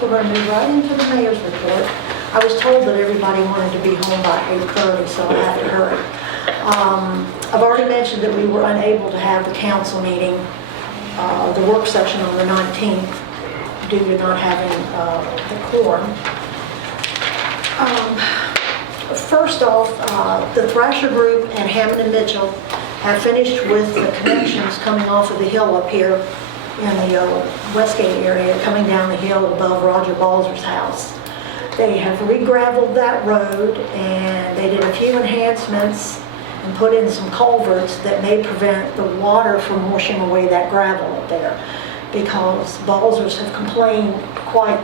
guess we're going to move right into the mayor's report. I was told that everybody wanted to be home by 8:30, so I have to hurry. I've already mentioned that we were unable to have the council meeting, the work session on the 19th, due to not having the quorum. First off, the Thrasher Group and Hammond and Mitchell have finished with the connections coming off of the hill up here in the Westgate area, coming down the hill above Roger Balzer's house. They have re-gravelled that road, and they did a few enhancements and put in some culverts that may prevent the water from washing away that gravel up there, because Balzers have complained quite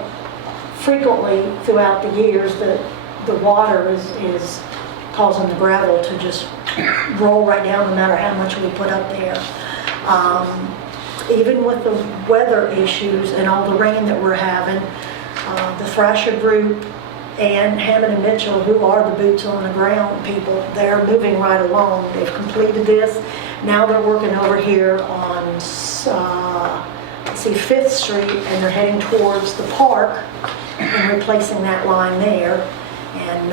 frequently throughout the years that the water is causing the gravel to just roll right down no matter how much we put up there. Even with the weather issues and all the rain that we're having, the Thrasher Group and Hammond and Mitchell, who are the boots on the ground people, they're moving right along. They've completed this. Now they're working over here on, let's see, 5th Street, and they're heading towards the park and replacing that line there. And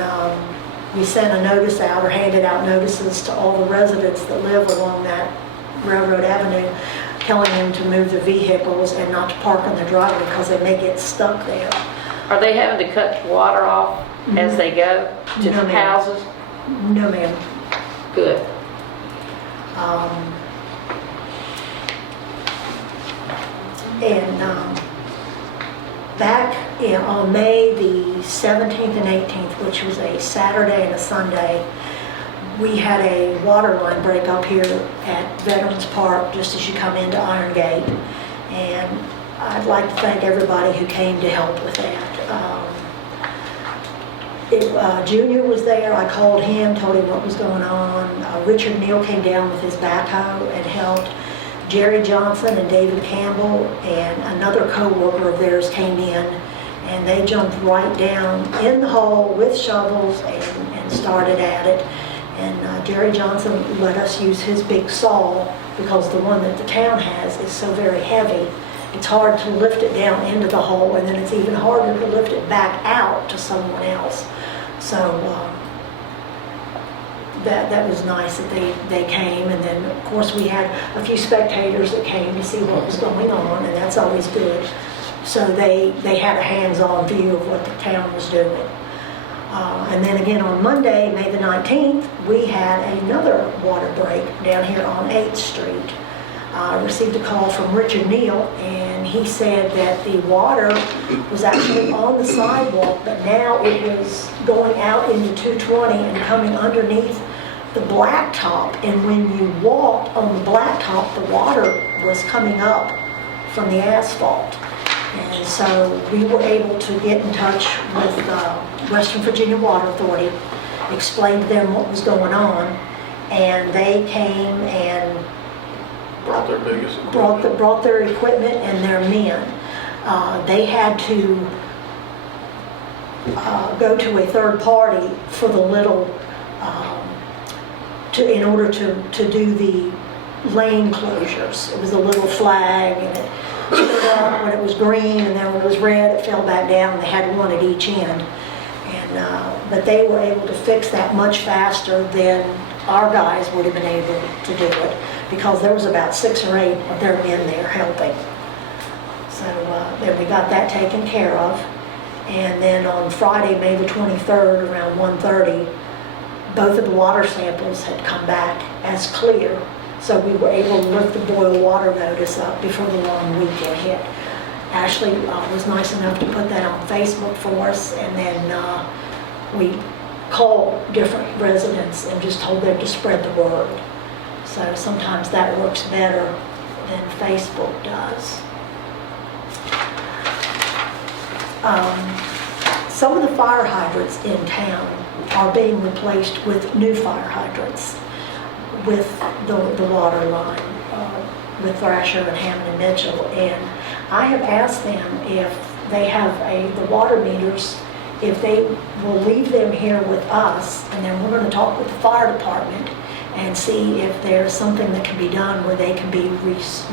we sent a notice out, or handed out notices to all the residents that live along that Railroad Avenue, telling them to move their vehicles and not to park on the driveway because they may get stuck there. Are they having to cut water off as they go to No, the ma'am. houses? No, ma'am. Good. Back on May the 17th and 18th, which was a Saturday and a Sunday, we had a water line break up here at Veterans Park just as you come into Iron Gate. And I'd like to thank everybody who came to help with that. Junior was there. I called him, told him what was going on. Richard Neal came down with his backhoe and helped. Jerry Johnson and David Campbell and another co-worker of theirs came in, and they jumped right down in the hole with shovels and started at it. And Jerry Johnson let us use his big saw because the one that the town has is so very heavy. It's hard to lift it down into the hole, and then it's even harder to lift it back out to someone else. So that was nice that they came. And then of course we had a few spectators that came to see what was going on, and that's always good. So they had a hands-on view of what the town was doing. And then again on Monday, May the 19th, we had another water break down here on 8th Street. I received a call from Richard Neal, and he said that the water was actually on the sidewalk, but now it was going out into 220 and coming underneath the blacktop. And when you walked on the blacktop, the water was coming up from the asphalt. And so we were able to get in touch with Western Virginia Water Authority, explain to them what was going on, and they came and Brought their biggest equipment. brought their equipment and their men. They had to go to a third party for the little, in order to do the lane closures. It was a little flag, and it stood up when it was green, and then when it was red, it fell back down. They had one at each end. And but they were able to fix that much faster than our guys would have been able to do it, because there was about 6 or 8 of their men there helping. So then we got that taken care of. And then on Friday, May the 23rd, around 1:30, both of the water samples had come back as clear. So we were able to lift the boil water notice up before the long weekend hit. Ashley was nice enough to put that on Facebook for us, and then we called different residents and just told them to spread the word. So sometimes that works better than Facebook does. Some of the fire hydrants in town are being replaced with new fire hydrants with the water line, with Thrasher and Hammond and Mitchell. And I have asked them if they have the water meters, if they will leave them here with us, and then we're going to talk with the fire department and see if there's something that can be done where they can be reused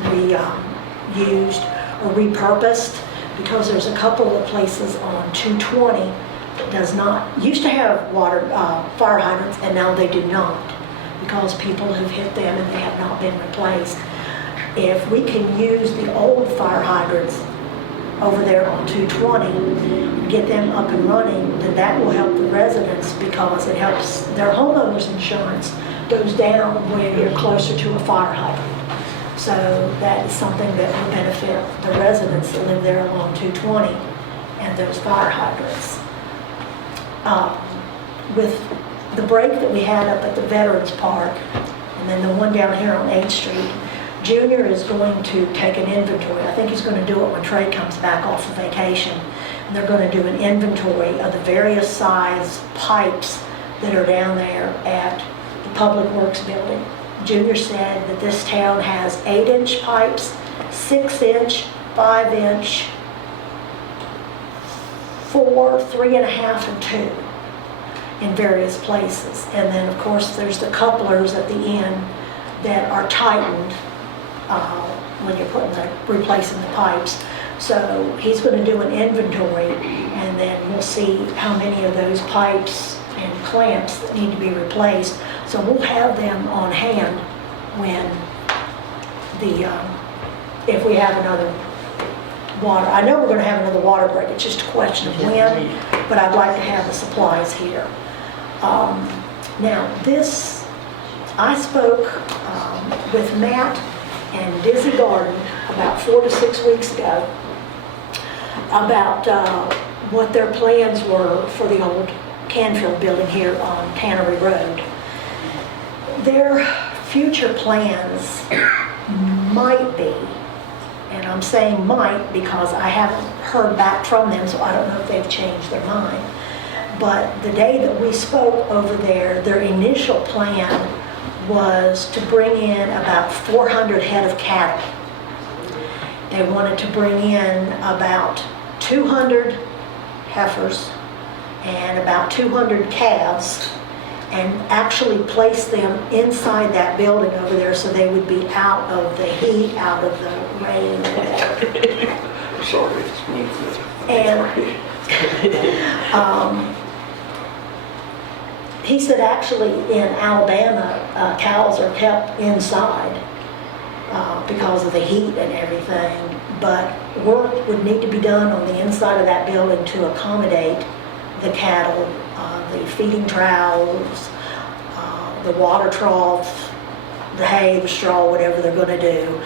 or repurposed, because there's a couple of places on 220 that does not, used to have water, fire hydrants, and now they do not, because people have hit them and they have not been replaced. If we can use the old fire hydrants over there on 220, and get them up and running, then that will help the residents, because it helps their homeowners insurance goes down when you're closer to a fire hydrant. So that is something that will benefit the residents that live there along 220 and those fire hydrants. With the break that we had up at the Veterans Park, and then the one down here on 8th Street, Junior is going to take an inventory. I think he's going to do it when Trey comes back off of vacation. And they're going to do an inventory of the various size pipes that are down there at the Public Works building. Junior said that this town has 8-inch pipes, 6-inch, 5-inch, 4, 3.5, and 2 in various places. And then, of course, there's the couplers at the end that are tightened when you're replacing the pipes. So he's going to do an inventory, and then we'll see how many of those pipes and clamps that need to be replaced. So we'll have them on hand when if we have another water. I know we're going to have another water break. It's just a question of when, but I'd like to have the supplies here. Now this, I spoke with Matt and Dizzy Garden about 4 to 6 weeks ago about what their plans were for the old Canfield building here on Tannery Road. Their future plans might be, and I'm saying might because I haven't heard back from them, so I don't know if they've changed their mind, but the day that we spoke over there, their initial plan was to bring in about 400 head of cattle. They wanted to bring in about 200 heifers and about 200 calves and actually place them inside that building over there so they would be out of the heat, out of the rain, whatever. Sorry. And he said actually in Alabama, cows are kept inside because of the heat and everything, but work would need to be done on the inside of that building to accommodate the cattle, the feeding troughs, the water trough, the hay, the straw, whatever they're going to do.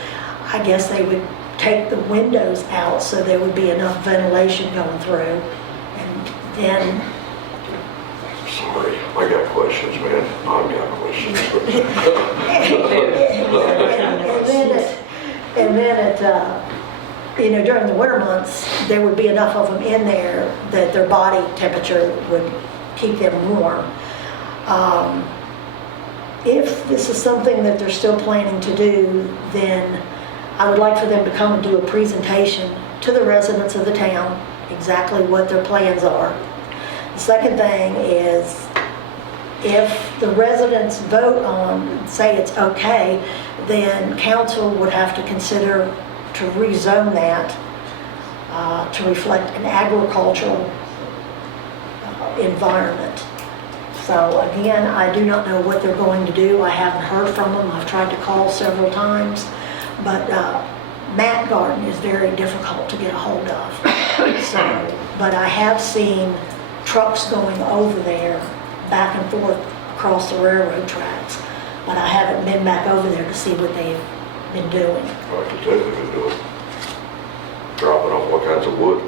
I guess they would take the windows out so there would be enough ventilation going through, and then Sorry, I got questions, man. I've got questions. and then you know, during the winter months, there would be enough of them in there that their body temperature would keep them warm. If this is something that they're still planning to do, then I would like for them to come and do a presentation to the residents of the town, exactly what their plans are. The second thing is, if the residents vote on, say it's okay, then council would have to consider to rezone that to reflect an agricultural environment. So again, I do not know what they're going to do. I haven't heard from them. I've tried to call several times, but Matt Garden is very difficult to get a hold of. So, but I have seen trucks going over there back and forth across the railroad tracks, but I haven't been back over there to see what they've been doing. I can tell you they've been doing. Dropping off all kinds of wood,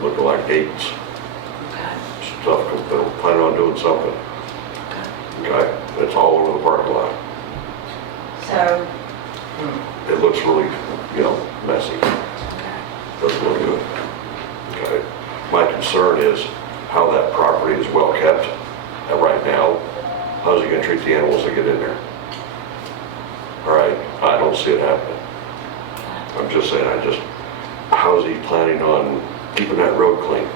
looking like gates, stuff, they're planning on doing something. Okay, it's all over the parking lot. So, It looks really, you know, messy. Doesn't look good. Okay. My concern is how that property is well kept. And right now, how's he gonna treat the animals that get in there? All right, I don't see it happening. I'm just saying, how's he planning on keeping that road clean?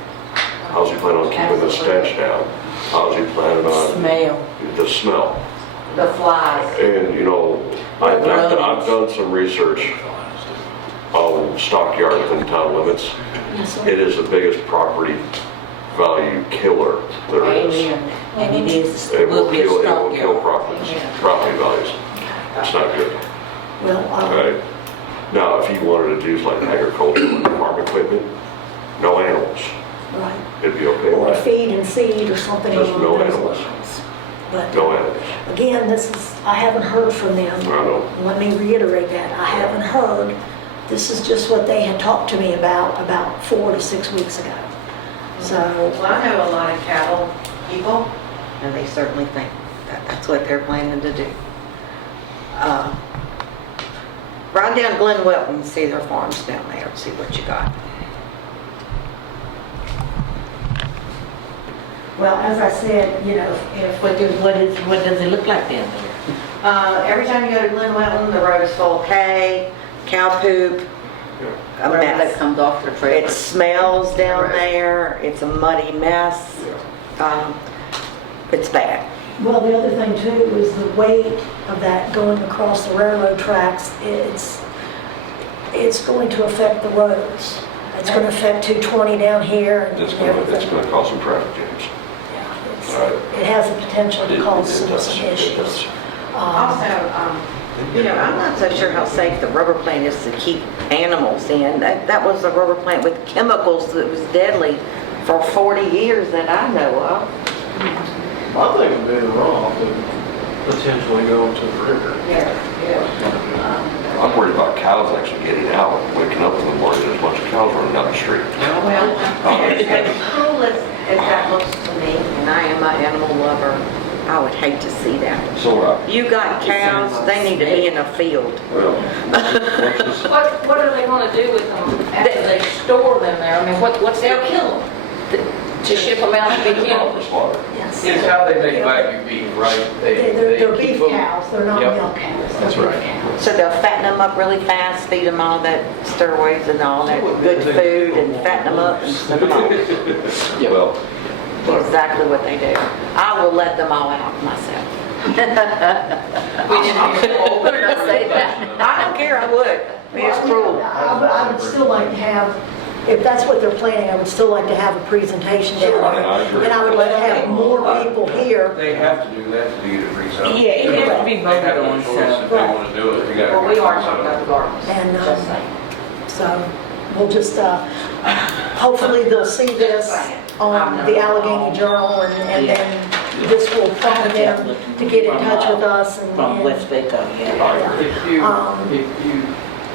How's he planning on keeping the stench down? How's he planning on Smell, the smell? the flies. And, you know, I've done some research on stockyard within town limits, Yes, sir. it is the biggest property value killer there is. And it is, It will will be a kill, it will kill stockyard. property values. It's not good. Well, Okay. Now, if you wanted to do like agricultural and farm equipment, no animals, right. it'd be okay Or with that. feed and seed or something Just along no those animals. lines. But No animals. again, I haven't heard from them. I know. Let me reiterate that. I haven't heard. This is just what they had talked to me about 4 to 6 weeks ago. So, Well, I know a lot of cattle people, And they certainly think that that's what they're planning to do. Ride down Glen Welton and see their farms down there and see what you got. well, as I said, you know, if What does it look like down there? every time you go to Glen Welton, the road is full of hay. Cow poop, a Whatever that mess. comes off their trailer. It smells down Right. there, it's a muddy mess. It's bad. well, the other thing too is the weight of that going across the railroad tracks. It's going to affect the roads. It's going to affect 220 down here and It's everything. gonna cause some traffic jams. Yeah, it's- Right. It has the potential to cause It some does, it issues. does. Also, You know, I'm not so sure how safe the rubber plant is to keep animals in. That was a rubber plant with chemicals that was deadly for 40 years that I know of. I think it'd be wrong to potentially go to the river. I'm worried about cows actually getting out, waking up in the morning, there's a bunch of cows running down the street. well, as cruel as that looks to me, And I am an animal lover. I would hate to see that. So, You got cows, they need to be in a field. well, What are they gonna do with them after they store them there? I mean, what's they'll their, kill them. to ship them out to be killed? for slaughter. Yes. It's how they make Wagyu beef, right? They're keep beef them- cows, they're not Yep. milk cows. They're That's beef right. cows. So they'll fatten them up really fast, feed them all that steroids and all that good food and fatten them up and send them off. Well, Exactly what they do. I will let them all out myself. We didn't say that. I don't care, I would. It's cruel. I would still like to have, if that's what they're planning, I would still like to have a presentation down Sure, I there. agree. And I would like to have more people here. They have to do that to get it rezoned. Yeah, it has to be They have voted no on, choice if they Right. want to do it, they gotta. Well, we get are it talking about the rezoned. gardens. And, Just saying. So we'll just, hopefully they'll see this on the Allegheny Journal and then this will prompt them to get in touch with us and. From West Baco, yeah. If you, Um, if you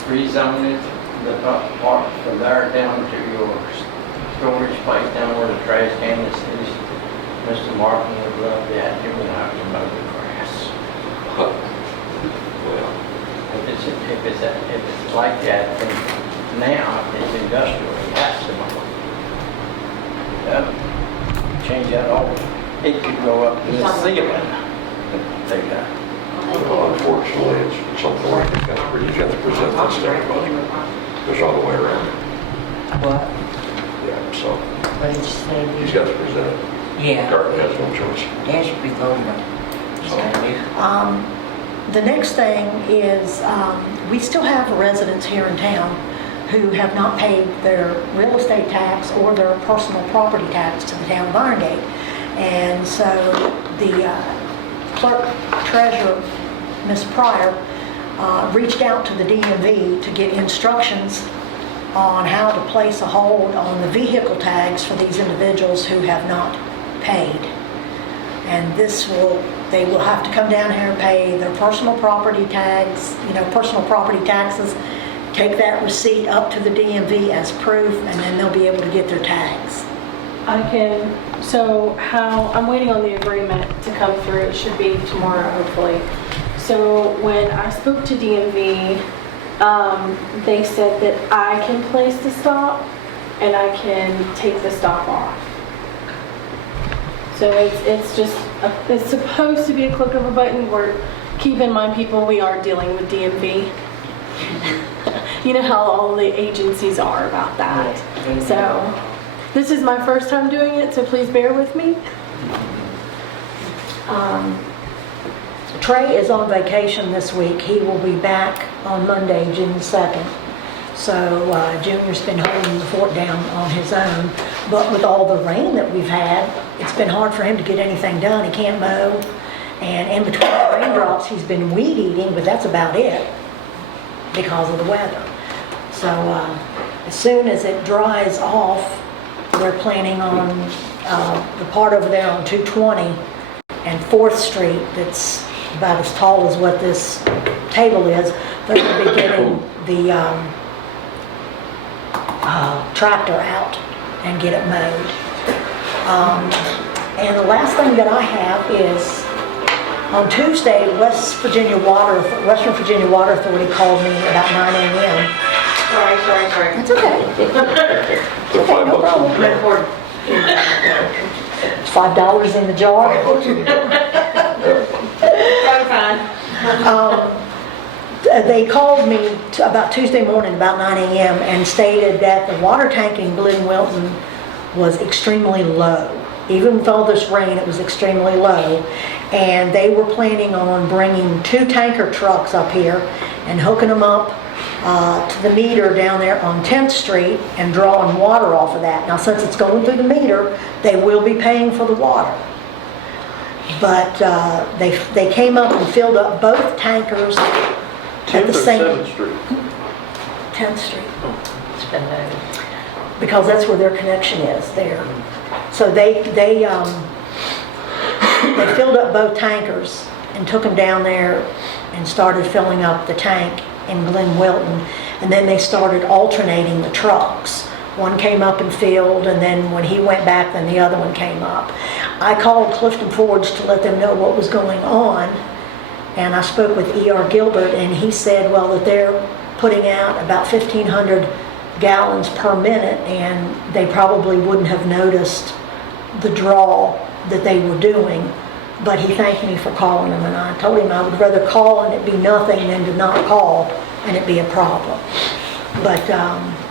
rezone it, the top part from there down to your storage place down where the trash can is, Mr. Martin would love that, you would have to mow the grass. well, If it's like that, then now, if it's industrial, it has to mow. Change that over, it could go up to the ceiling. They got. well, unfortunately, it's something like you have to present this to everybody. There's no other way around it. What? Yeah, so What did you say? he's got to present it. Yeah, Garden has no choice. that should be voted on. The next thing is, we still have residents here in town who have not paid their real estate tax or their personal property tax to the town of Iron Gate. And so the clerk treasurer, Ms. Pryor, reached out to the DMV to get instructions on how to place a hold on the vehicle tags for these individuals who have not paid. And they will have to come down here and pay their personal property tags, personal property taxes, take that receipt up to the DMV as proof, and then they'll be able to get their tags. I'm waiting on the agreement to come through. It should be tomorrow, hopefully. So when I spoke to DMV, they said that I can place the stop and I can take the stop off. So it's supposed to be a click of a button. Keep in mind, people, we are dealing with DMV. You know how all the agencies are about that. So this is my first time doing it, so please bear with me. Trey is on vacation this week. He will be back on Monday, June 2nd. So Junior's been holding the fort down on his own. But with all the rain that we've had, it's been hard for him to get anything done. He can't mow. And in between the raindrops, he's been weed eating, but that's about it because of the weather. So as soon as it dries off, we're planning on the part over there on 220 and 4th Street that's about as tall as what this table is. They're going to be getting the tractor out and get it mowed. And the last thing that I have is on Tuesday, Western Virginia Water Authority called me about 9 a.m. Sorry. That's okay. Okay, no problem. It's $5 in the jar. They called me about Tuesday morning, about 9 a.m., and stated that the water tank in Glen Wilton was extremely low. Even with all this rain, it was extremely low. And they were planning on bringing 2 tanker trucks up here and hooking them up to the meter down there on 10th Street and drawing water off of that. Now, since it's going through the meter, they will be paying for the water. But they came up and filled up both tankers at the 10th or same... 7th Street? 10th Street. It's been noted. Because that's where their connection is there. So they filled up both tankers and took them down there and started filling up the tank in Glen Wilton. And then they started alternating the trucks. One came up and filled, and then when he went back, then the other one came up. I called Clifton Forge to let them know what was going on, and I spoke with E.R. Gilbert, and he said, well, that they're putting out about 1,500 gallons per minute, and they probably wouldn't have noticed the draw that they were doing. But he thanked me for calling him, and I told him I would rather call and it be nothing than to not call and it be a problem. But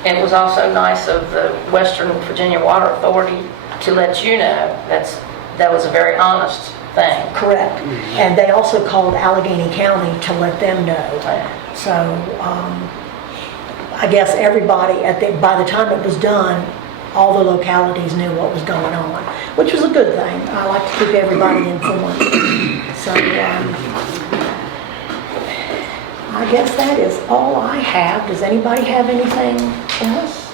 It was also nice of the Western Virginia Water Authority to let you know that was a very honest thing. correct. And they also called Allegheny County to let them know. So I guess everybody, by the time it was done, all the localities knew what was going on, which was a good thing. I like to keep everybody informed. So I guess that is all I have. Does anybody have anything else?